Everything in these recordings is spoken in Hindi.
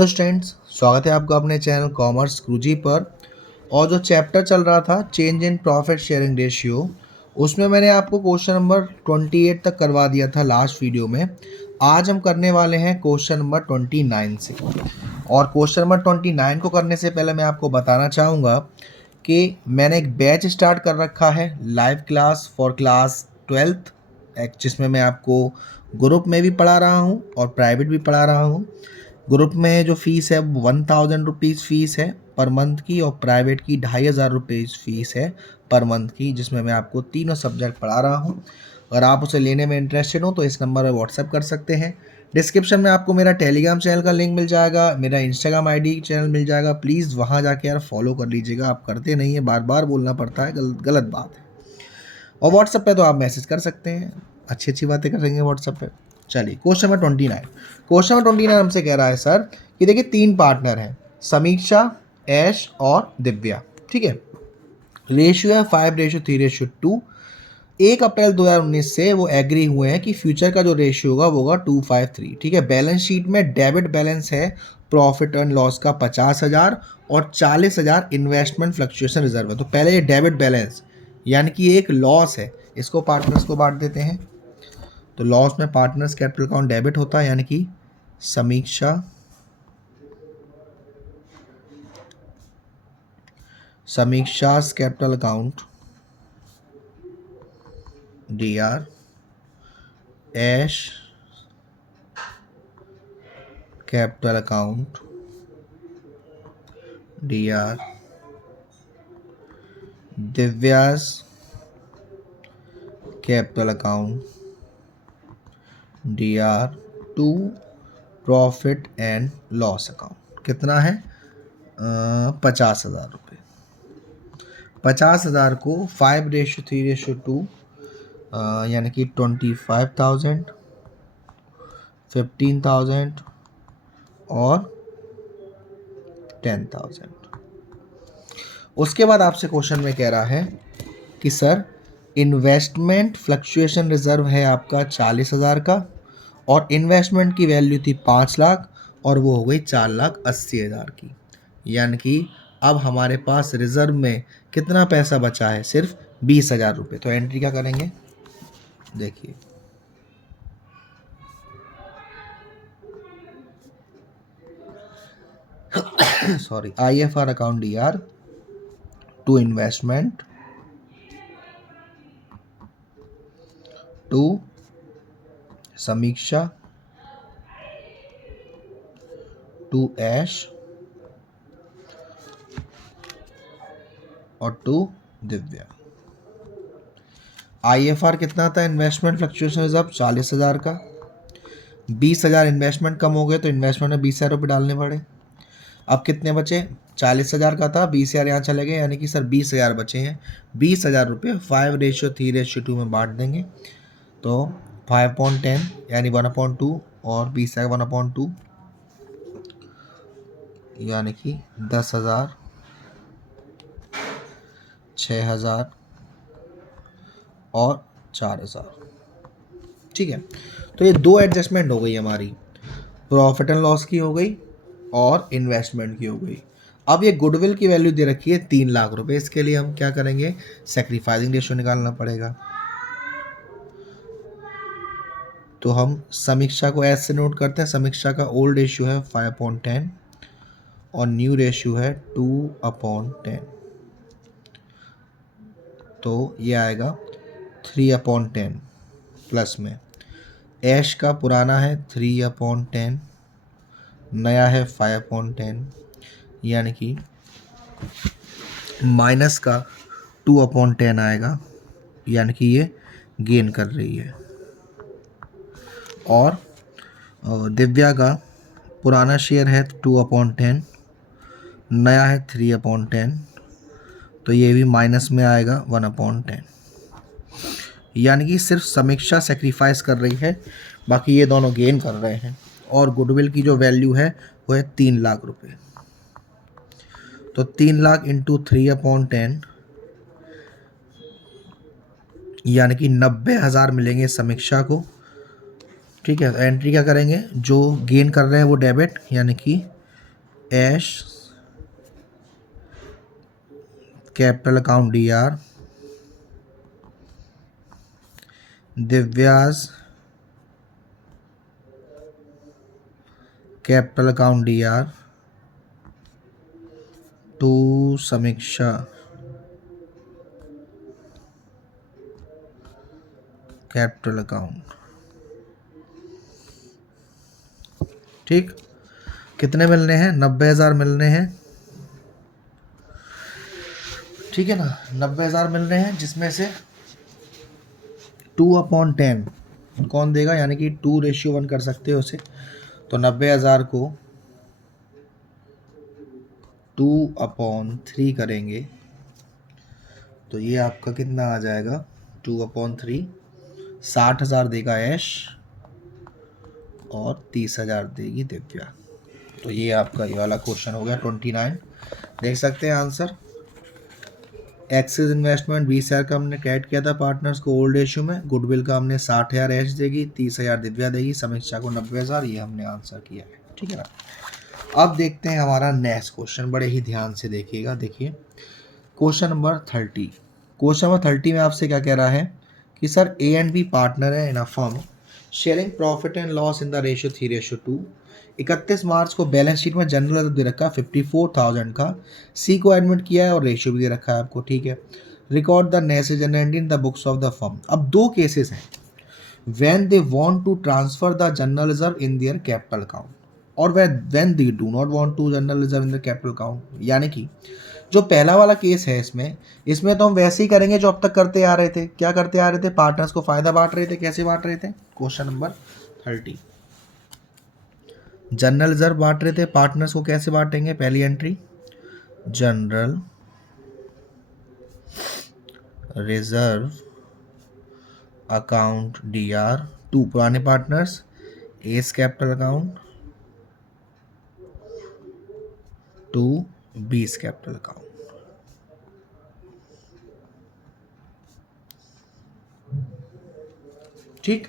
हेलो स्टूडेंट्स, स्वागत है आपका अपने चैनल कॉमर्स गुरुजी पर। और जो चैप्टर चल रहा था change in profit sharing ratio, उसमें मैंने आपको क्वेश्चन नंबर 28 तक करवा दिया था लास्ट वीडियो में। आज हम करने वाले हैं क्वेश्चन नंबर 29 से। और क्वेश्चन नंबर 29 को करने से पहले मैं आपको बताना चाहूँगा कि मैंने एक बैच स्टार्ट कर रखा है, live class for class 12th, जिसमें मैं आपको ग्रुप में भी पढ़ा रहा हूँ और प्राइवेट भी पढ़ा रहा हूँ। ग्रुप में जो फीस है 1000 रुपीज़ फीस है पर मंथ की, और प्राइवेट की 2500 रुपीज़ फीस है पर मंथ की, जिसमें मैं आपको तीनों सब्जेक्ट पढ़ा रहा हूँ। अगर आप उसे लेने में इंटरेस्टेड हो तो इस नंबर पर व्हाट्सएप कर सकते हैं। डिस्क्रिप्शन में आपको मेरा टेलीग्राम चैनल का लिंक मिल जाएगा, मेरा इंस्टाग्राम आईडी चैनल मिल जाएगा। प्लीज़ वहाँ जाके यार फॉलो कर लीजिएगा, आप करते नहीं है, बार बार बोलना पड़ता है, गलत बात है। और व्हाट्सएप पे तो आप मैसेज कर सकते हैं, अच्छी अच्छी बातें करेंगे व्हाट्सएप पे। चलिए क्वेश्चन नंबर 29। क्वेश्चन नंबर 29 हमसे कह रहा है सर कि देखिए 3 पार्टनर हैं, समीक्षा, ऐश और दिव्या। ठीक है, रेशियो है 5:3:2। 1 अप्रैल 2019 से वो एग्री हुए हैं कि फ्यूचर का जो रेशियो होगा वो होगा 2:5:3। ठीक है, बैलेंस शीट में डेबिट बैलेंस है प्रॉफिट एंड लॉस का 50,000 और 40,000 इन्वेस्टमेंट फ्लक्चुएशन रिजर्व है। तो पहले ये डेबिट बैलेंस यानी कि एक लॉस है, इसको पार्टनर्स को बांट देते हैं। तो लॉस में पार्टनर्स कैपिटल अकाउंट डेबिट होता है, यानी कि Samiksha, Samiksha's capital account DR, Ash's capital account DR, Divya's capital account DR to profit and loss account. कितना है? 50,000 रुपये। 50,000 को 5:3:2 यानी कि 25,000, 15,000 और 10,000। उसके बाद आपसे क्वेश्चन में कह रहा है कि सर इन्वेस्टमेंट फ्लक्चुएशन रिजर्व है आपका 40,000 का, और इन्वेस्टमेंट की वैल्यू थी 5 लाख और वो हो गई 4,80,000 की। यानी कि अब हमारे पास रिजर्व में कितना पैसा बचा है? सिर्फ 20,000 रुपये। तो एंट्री क्या करेंगे? देखिए, sorry, IFR account DR to investment to Samiksha to Aish और टू दिव्या। IFR कितना था? इन्वेस्टमेंट फ्लक्चुएशन रिजर्व 40,000 का। 20,000 इन्वेस्टमेंट कम हो गए तो इन्वेस्टमेंट में 20,000 रुपये डालने पड़े। अब कितने बचे? 40,000 का था, 20,000 यहाँ चले गए, यानी कि सर 20,000 बचे हैं। 20,000 रुपये 5:3:2 में बांट देंगे। तो 5/10 यानी 1/2 और 20,000 1/2 यानी कि 10,000, 6,000 और 4,000। ठीक है, तो ये दो एडजस्टमेंट हो गई हमारी, प्रॉफिट एंड लॉस की हो गई और इन्वेस्टमेंट की हो गई। अब ये गुडविल की वैल्यू दे रखी है 3 लाख रुपए। इसके लिए हम क्या करेंगे? सेक्रीफाइसिंग रेशियो निकालना पड़ेगा। तो हम समीक्षा को ऐसे नोट करते हैं, समीक्षा का ओल्ड रेशियो है 5/10 और न्यू रेशियो है 2/10। तो ये आएगा 3/10 प्लस में। ऐश का पुराना है 3/10, नया है 5/10, यानी कि माइनस का 2/10 आएगा, यानी कि ये गेन कर रही है। और दिव्या का पुराना शेयर है 2/10, नया है 3/10, तो ये भी माइनस में आएगा 1/10। यानी कि सिर्फ समीक्षा सेक्रीफाइस कर रही है, बाकी ये दोनों गेन कर रहे हैं। और गुडविल की जो वैल्यू है वो है 3 लाख रुपए। तो 3 लाख इंटू 3/10 यानी कि 90,000 मिलेंगे समीक्षा को। ठीक है, एंट्री क्या करेंगे? जो गेन कर रहे हैं वो डेबिट, यानी कि Ash's capital account DR, Divya's capital account DR, to Samiksha capital account. ठीक, कितने मिलने हैं? 90,000 मिलने हैं। ठीक है ना, 90,000 मिल रहे हैं, जिसमें से 2/10 कौन देगा, यानी कि 2:1 कर सकते हो उसे। तो 90,000 को 2/3 करेंगे तो ये आपका कितना आ जाएगा? 2/3 60,000 देगा ऐश और 30,000 देगी दिव्या। तो ये आपका ये वाला क्वेश्चन हो गया 29। देख सकते हैं आंसर। एक्सिस इन्वेस्टमेंट 20,000 का हमने क्रेडिट किया था पार्टनर्स को ओल्ड रेशियो में। गुडविल का हमने 60,000 ऐश देगी, 30,000 दिव्या देगी, समीक्षा को 90,000। ये हमने आंसर किया है। ठीक है ना। अब देखते हैं हमारा नेक्स्ट क्वेश्चन, बड़े ही ध्यान से देखिएगा। देखिए क्वेश्चन नंबर 30। क्वेश्चन नंबर 30 में आपसे क्या कह रहा है कि sir A and B partner है in a firm sharing profit and loss in the ratio 3:2। 31 मार्च को बैलेंस शीट में जनरल रिजर्व दे रखा है 54,000 का, सी को एडमिट किया है और रेशियो भी दे रखा है आपको। ठीक है, record the necessary entry in the books of the firm. अब दो केसेस हैं, when they want to transfer the general reserve in their capital account और when they do not want to general reserve in the capital account. यानी कि जो पहला वाला केस है, इसमें तो हम वैसे ही करेंगे जो अब तक करते आ रहे थे। क्या करते आ रहे थे? पार्टनर्स को फायदा बांट रहे थे। कैसे बांट रहे थे? क्वेश्चन नंबर 30, जनरल रिजर्व बांट रहे थे पार्टनर्स को। कैसे बांटेंगे? पहली entry general reserve account DR to पुराने partners A's capital account to B's capital account. ठीक,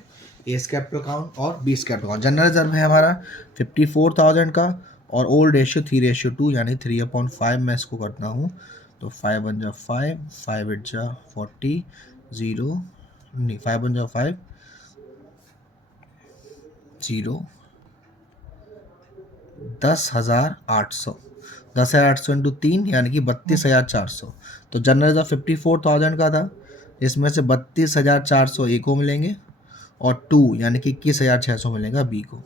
एस कैपिटल अकाउंट और B's capital account. General reserve है हमारा 54,000 का और ओल्ड रेशियो 3:2 यानी 3/5 मैं इसको करता हूँ। तो 5 1 जा 5, 5 8 जा 40, 0 नहीं 5 1 जा 5, 0 10,800, 10,800 इंटू 3 यानी कि 32,400। तो जनरल रिजर्व 54,000 का था, इसमें से 32,400 ए को मिलेंगे और 2 यानी कि 21,600 मिलेगा बी को।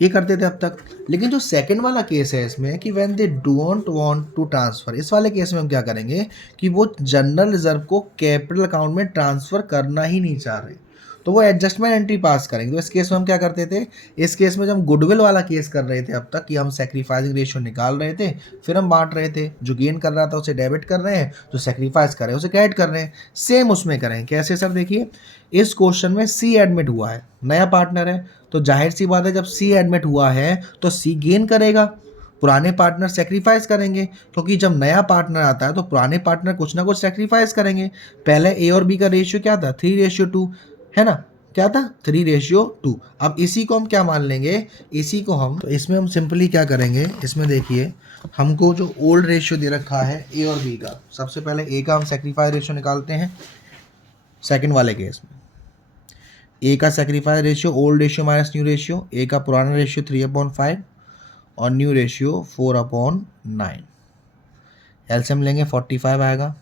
ये करते थे अब तक। लेकिन जो सेकंड वाला केस है इसमें कि when they don't want to transfer, इस वाले केस में हम क्या करेंगे कि वो जनरल रिजर्व को कैपिटल अकाउंट में ट्रांसफर करना ही नहीं चाह रहे, तो वो एडजस्टमेंट एंट्री पास करेंगे। तो इस केस में हम क्या करते थे? इस केस में जब हम गुडविल वाला केस कर रहे थे अब तक कि हम सेक्रीफाइसिंग रेशियो निकाल रहे थे, फिर हम बांट रहे थे। जो गेन कर रहा था उसे डेबिट कर रहे हैं, जो सेक्रीफाइस कर रहे हैं उसे क्रेडिट कर रहे हैं। सेम उसमें करें। कैसे सर? देखिए इस क्वेश्चन में सी एडमिट हुआ है, नया पार्टनर है, तो जाहिर सी बात है जब सी एडमिट हुआ है तो सी गेन करेगा, पुराने पार्टनर सेक्रीफाइस करेंगे, क्योंकि जब नया पार्टनर आता है तो पुराने पार्टनर कुछ ना कुछ सेक्रीफाइस करेंगे। पहले ए और बी का रेशियो क्या था? 3:2 है ना। क्या था? 3:2। अब इसी को हम क्या मान लेंगे? इसी को हम, तो इसमें हम सिंपली क्या करेंगे, इसमें देखिए हमको जो ओल्ड रेशियो दे रखा है ए और बी का, सबसे पहले ए का हम सेक्रीफाइस रेशियो निकालते हैं। सेकंड वाले केस में ए का sacrifice ratio old ratio minus new ratio, A का पुराना रेशियो 3/5 और न्यू रेशियो 4/9। एलसीएम लेंगे 45 आएगा।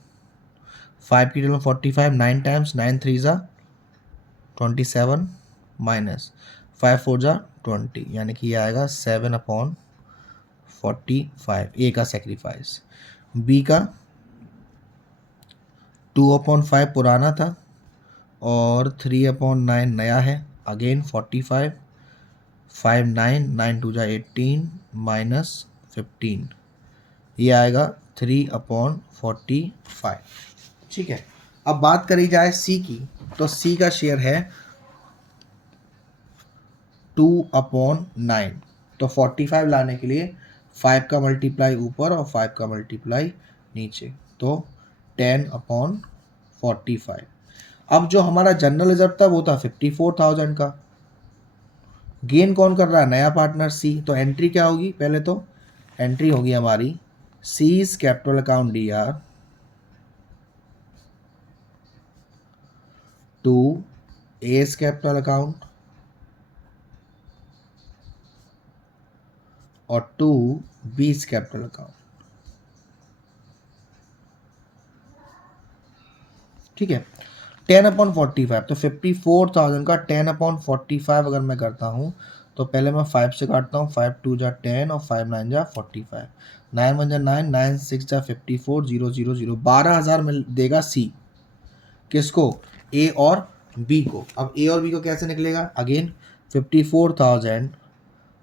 5 की जगह 45, 9 टाइम्स 9 3 जा 27 माइनस 5 4 जा 20 यानी कि ये आएगा 7/45। ए का सेक्रीफाइस। बी का 2/5 पुराना था और 3/9 नया है। अगेन 45, 5 9 9 2 जा 18 माइनस 15, ये आएगा 3/45। ठीक है, अब बात करी जाए सी की, तो सी का शेयर है 2/9। तो 45 लाने के लिए 5 का मल्टीप्लाई ऊपर और 5 का मल्टीप्लाई नीचे, तो 10/45। अब जो हमारा जनरल रिजर्व था वो था 54,000 का, गेन कौन कर रहा है? नया पार्टनर सी। तो एंट्री क्या होगी? पहले तो एंट्री होगी हमारी C's capital account D R to A's capital account और टू बीज कैपिटल अकाउंट। ठीक है, 10/45। तो 54,000 का 10/45 अगर मैं करता हूँ तो पहले मैं 5 से काटता हूँ, 5 2 जा 10 और 5 9 जा 45, 9 1 जा 9, 9 6 जा 54, 0 0 0, 12,000 मिल देगा सी। किसको? ए और बी को। अब ए और बी को कैसे निकलेगा? अगेन 54,000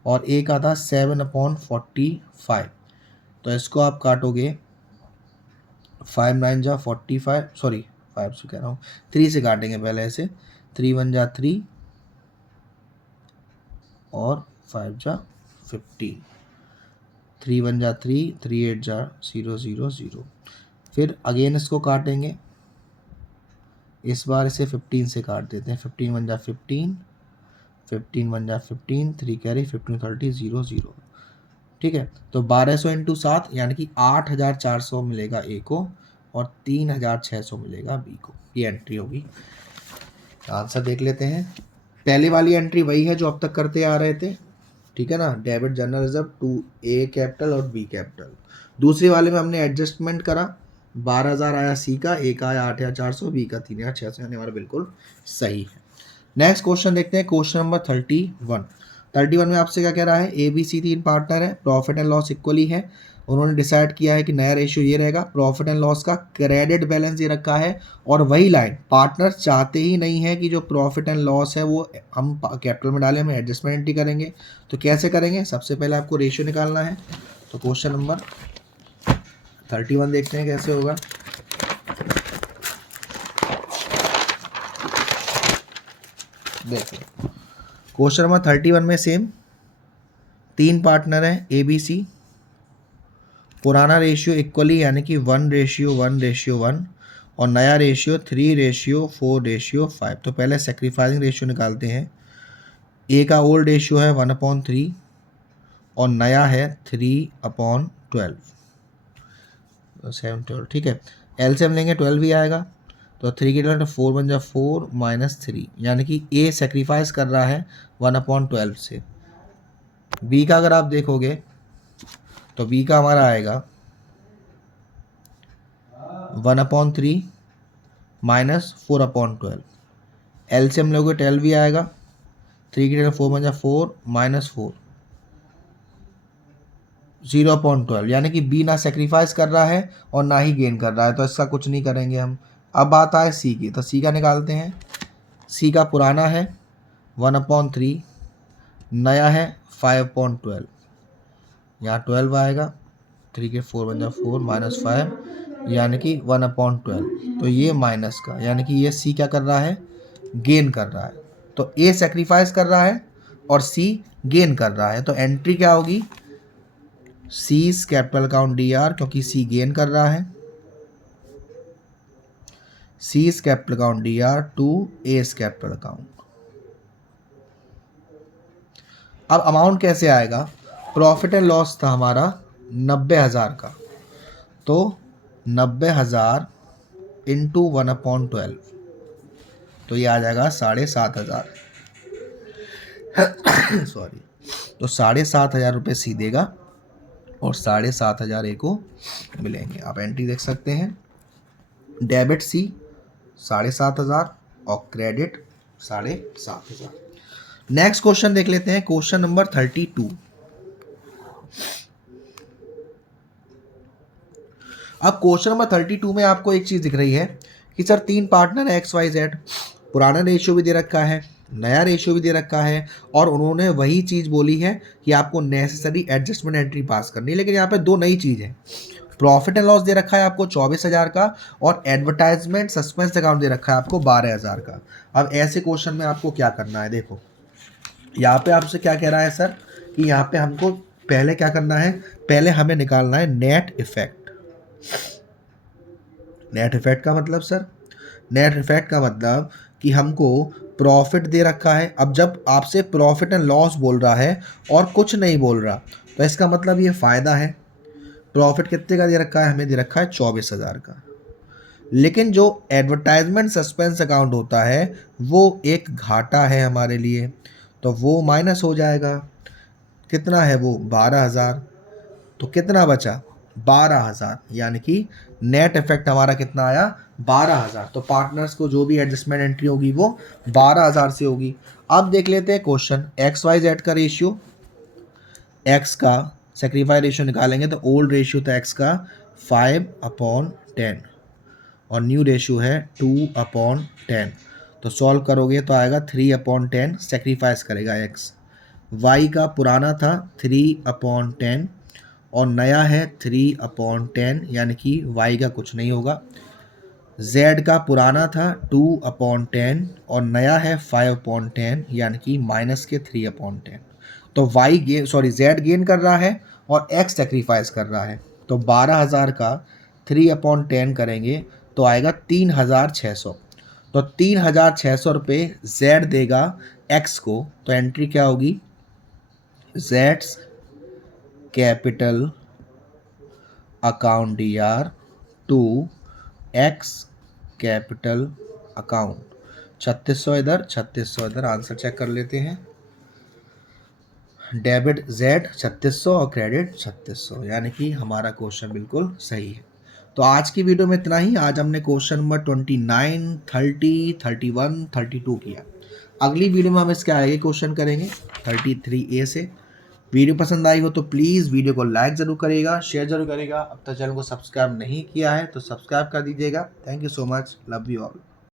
और ए का था 7/45। तो इसको आप काटोगे, 5 9 जा 45, सॉरी 5 से कह रहा हूँ, 3 से काटेंगे पहले ऐसे, 3 1 जा 3 और 5 जा 15, 3 1 जा 3, 3 8 जा 0 0 0। फिर अगेन इसको काटेंगे, इस बार इसे 15 से काट देते हैं, 15 1 जा 15, 15 1 जा 15, 3 कैरी 15 30 0 0। ठीक है, तो 1200 इंटू 7 यानी कि 8,400 मिलेगा ए को और 3,600 मिलेगा बी को। ये एंट्री होगी। आंसर देख लेते हैं। पहले वाली एंट्री वही है जो अब तक करते आ रहे थे, ठीक है ना, debit general reserve to A capital और बी कैपिटल। दूसरे वाले में हमने एडजस्टमेंट करा, 12,000 आया सी का, ए का आया 8,400, बी का 3,600, यानी हमारा बिल्कुल सही है। नेक्स्ट क्वेश्चन देखते हैं, क्वेश्चन नंबर 31 में आपसे क्या कह रहा है? ए बी सी 3 पार्टनर है, प्रॉफिट एंड लॉस इक्वली है। उन्होंने डिसाइड किया है कि नया रेशियो ये रहेगा, प्रॉफिट एंड लॉस का क्रेडिट बैलेंस ये रखा है। और वही लाइन, पार्टनर चाहते ही नहीं है कि जो प्रॉफिट एंड लॉस है वो हम कैपिटल में डालें, हम एडजस्टमेंट एंट्री करेंगे। तो कैसे करेंगे? सबसे पहले आपको रेशियो निकालना है। तो क्वेश्चन नंबर 31 देखते हैं कैसे होगा। देखो, क्वेश्चन नंबर 31 में सेम 3 पार्टनर है ए बी सी, पुराना रेशियो इक्वली यानी कि 1:1:1 और नया रेशियो 3:4:5। तो पहले सेक्रीफाइसिंग रेशियो निकालते हैं। ए का ओल्ड रेशियो है 1/3 और नया है 3/12, 7 12। ठीक है, एलसीएम लेंगे 12 ही आएगा। तो 3 की 12 4 1 जा 4 -3, यानी कि ए सेक्रीफाइस कर रहा है 1/12 से। बी का अगर आप देखोगे तो बी का हमारा आएगा 1/3 -4/12। एलसीएम लोगे 12 भी आएगा, 3 की 4 1 जा 4 -4, 0/12, यानी कि बी ना सेक्रीफाइस कर रहा है और ना ही गेन कर रहा है, तो इसका कुछ नहीं करेंगे हम। अब बात आए सी की, तो सी का निकालते हैं। सी का पुराना है 1/3, नया है 5/12, यहाँ 12 आएगा, 3 के 4 1 जा 4 -5, यानी कि 1/12। तो ये माइनस का, यानी कि ये सी क्या कर रहा है? गेन कर रहा है। तो ए सेक्रीफाइस कर रहा है और सी गेन कर रहा है। तो एंट्री क्या होगी? C's capital account D R, क्योंकि सी गेन कर रहा है, C's capital account D R to S capital account. अब अमाउंट कैसे आएगा? प्रॉफिट एंड लॉस था हमारा 90,000 का, तो 90,000 इंटू 1/12, तो ये आ जाएगा 7,500। सॉरी, तो 7,500 रुपये सी देगा और 7,500 ए को मिलेंगे। आप एंट्री देख सकते हैं, डेबिट सी 7,500 और क्रेडिट 7,500। नेक्स्ट क्वेश्चन देख लेते हैं, क्वेश्चन नंबर 32। अब क्वेश्चन नंबर 32 में आपको एक चीज दिख रही है कि सर 3 पार्टनर है एक्स वाई जेड, पुराना रेशियो भी दे रखा है, नया रेशियो भी दे रखा है, और उन्होंने वही चीज़ बोली है कि आपको नेसेसरी एडजस्टमेंट एंट्री पास करनी है। लेकिन यहाँ पे 2 नई चीज़ है, प्रॉफिट एंड लॉस दे रखा है आपको 24,000 का और एडवर्टाइजमेंट सस्पेंस अकाउंट दे रखा है आपको 12,000 का। अब ऐसे क्वेश्चन में आपको क्या करना है? देखो, यहाँ पे आपसे क्या कह रहा है सर कि यहाँ पे हमको पहले क्या करना है? पहले हमें निकालना है नेट इफेक्ट। नेट इफेक्ट का मतलब सर, नेट इफेक्ट का मतलब कि हमको प्रॉफिट दे रखा है। अब जब आपसे प्रॉफिट एंड लॉस बोल रहा है और कुछ नहीं बोल रहा, तो इसका मतलब ये फ़ायदा है। प्रॉफिट कितने का दे रखा है? हमें दे रखा है 24,000 का। लेकिन जो एडवर्टाइजमेंट सस्पेंस अकाउंट होता है वो एक घाटा है हमारे लिए, तो वो माइनस हो जाएगा। कितना है वो? 12,000। तो कितना बचा? 12,000, यानी कि नेट इफेक्ट हमारा कितना आया? 12,000। तो पार्टनर्स को जो भी एडजस्टमेंट एंट्री होगी वो 12,000 से होगी। अब देख लेते हैं क्वेश्चन। एक्स वाई जेड का रेशियो, एक्स का सेक्रीफाई रेशियो निकालेंगे तो ओल्ड रेशियो था एक्स का 5/10 और न्यू रेशियो है 2/10। तो सॉल्व करोगे तो आएगा 3/10, सेक्रीफाइस करेगा एक्स। वाई का पुराना था 3/10 और नया है 3/10, यानी कि वाई का कुछ नहीं होगा। जेड का पुराना था 2/10 और नया है 5/10, यानी कि माइनस के 3/10। तो वाई गेन जेड गेन कर रहा है और एक्स सेक्रीफाइस कर रहा है। तो 12,000 का 3/10 करेंगे तो आएगा 3,600। तो 3,600 रुपये जेड देगा एक्स को। तो एंट्री क्या होगी? जेड्स capital account DR to X capital account. 3600 इधर, 3600 इधर। आंसर चेक कर लेते हैं। डेबिट जेड 3600 और क्रेडिट 3600, यानी कि हमारा क्वेश्चन बिल्कुल सही है। तो आज की वीडियो में इतना ही। आज हमने क्वेश्चन नंबर 29, 30, 31, 32 किया। अगली वीडियो में हम इसके आगे क्वेश्चन करेंगे 33A से। वीडियो पसंद आई हो तो प्लीज़ वीडियो को लाइक ज़रूर करिएगा, शेयर ज़रूर करिएगा। अब तक चैनल को सब्सक्राइब नहीं किया है तो सब्सक्राइब कर दीजिएगा। Thank you so much, love you all.